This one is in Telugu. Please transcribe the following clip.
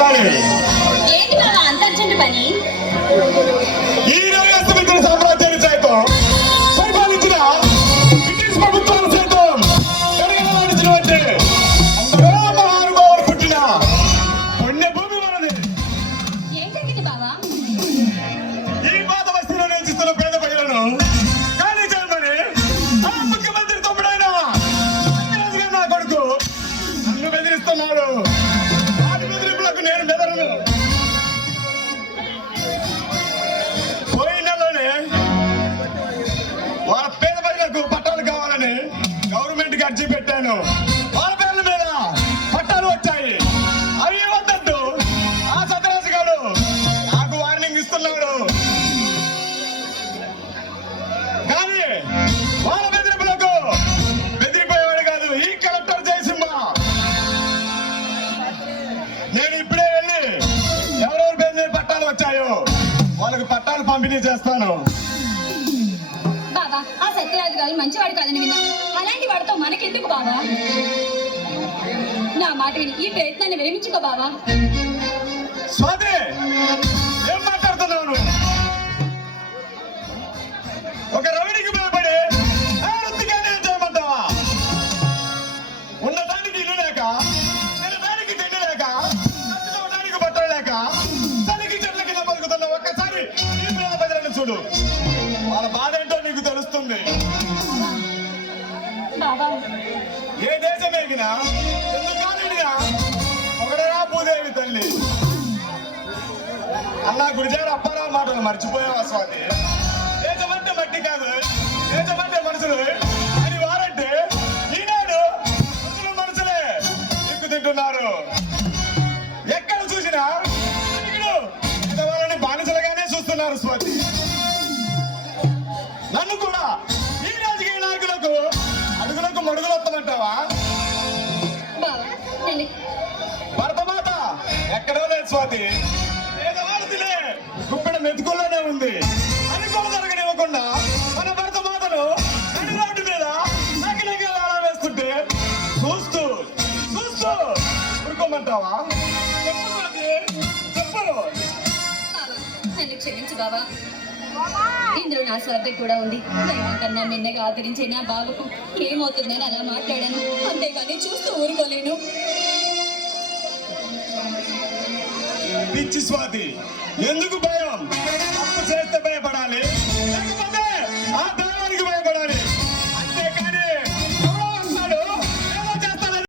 కావాలి. ఏంటి బాబా అంత అర్జెంట్ పని? ఈ రోజు అస్తమించిన సామ్రాజ్యాన్ని సైతం పరిపాలించిన బ్రిటిష్ ప్రభుత్వం సైతం నడిచినటువంటి ఎందరో మహానుభావులు పుట్టిన పుణ్యభూమి మనది. ఏం జరిగింది బాబా? ఈ పాత బస్తీలో నివసిస్తున్న పేద ప్రజలను ఖాళీ చేయమని ఆ ముఖ్యమంత్రి తమ్ముడైన అంజరాజు గారు నా కొడుకు నన్ను బెదిరిస్తున్నాడు. వాటి బెదిరింపులకు నేను బెదరను. పోయిన నెలలోనే వాళ్ళ పేద ప్రజలకు పట్టాలు కావాలని గవర్నమెంట్ కి అర్జీ పెట్టాను. వాళ్ళ పేర్ల మీద పట్టాలు వచ్చాయి. అవి వద్దంటూ ఆ సత్యరాజు గారు నాకు వార్నింగ్ ఇస్తున్నాడు. కానీ వాళ్ళ బెదిరింపులకు బెదిరిపోయేవాడు కాదు ఈ కలెక్టర్ జయసింహ. నేను ఇప్పుడే వెళ్ళి ఎవరెవరి పేరు మీద పట్టాలు వచ్చాయో వాళ్ళకి పట్టాలు పంపిణీ చేస్తాను. బాబా ఆ సత్యరాజు గారు మంచివాడు కాదని విన్నా. అలాంటి వాడితో మనకెందుకు బాబా? నా మాట విని ఈ ప్రయత్నాన్ని విరమించుకో బాబా. స్వాతి, ఏం మాట్లాడుతున్నావు నువ్వు? ఒక రవిడికి భయపడి ఆ వృత్తిగానే చేయమంటావా? ఉన్నదానికి ఇల్లు లేక, తినడానికి తిండి లేక, కట్టుకోవడానికి బట్టలు లేక, చలికి చెట్ల కింద బతుకుతున్న ఒక్కసారి ఈ పేద ప్రజలను చూడు. వాళ్ళ బాధ ఏంటో నీకు తెలుస్తుంది. బాబా ఏ దేశం ఎగినా ఎందుకు కాలేడినా ఒకడరా భూదేవి తల్లి అన్నా గురిజారు అప్పారావు మాటలు మర్చిపోయావా స్వాతి? దేశమంటే మట్టి కాదు, దేశమంటే మనుషులు అని వారంటే ఈనాడు మనుషులే ఎక్కు తింటున్నారు. ఎక్కడ చూసినా వాళ్ళని బానిసలుగానే చూస్తున్నారు స్వాతి. నన్ను కూడా ఈ రాజకీయ నాయకులకు అడుగులకు మడుగులు వస్తామంటావా? బాబా నేను భరతమాత ఎక్కడో లేదు స్వాతి. పేదవాడిదిలే గుప్పెడ మెతుకుల్లోనే ఉంది. అనుకోవ జరగనివ్వకుండా మన భరతమాతను నడి రోడ్డు మీద నకిలిగా వేళ వేస్తుంటే చూస్తూ చూస్తూ ఊరుకోమంటావా? చెప్పు స్వాతి, చెప్పు. బాబా నన్ను క్షమించు బాబా. ఇందులో నా స్వార్థం కూడా ఉంది. దైవం కన్నా మిన్నగా ఆదరించే నా బాబుకు ఏమవుతుందని అలా మాట్లాడాను. అంతేగాని చూస్తూ ఊరుకోలేను. పిచ్చి స్వాతి, ఎందుకు భయం? తప్పు చేస్తే భయపడాలి,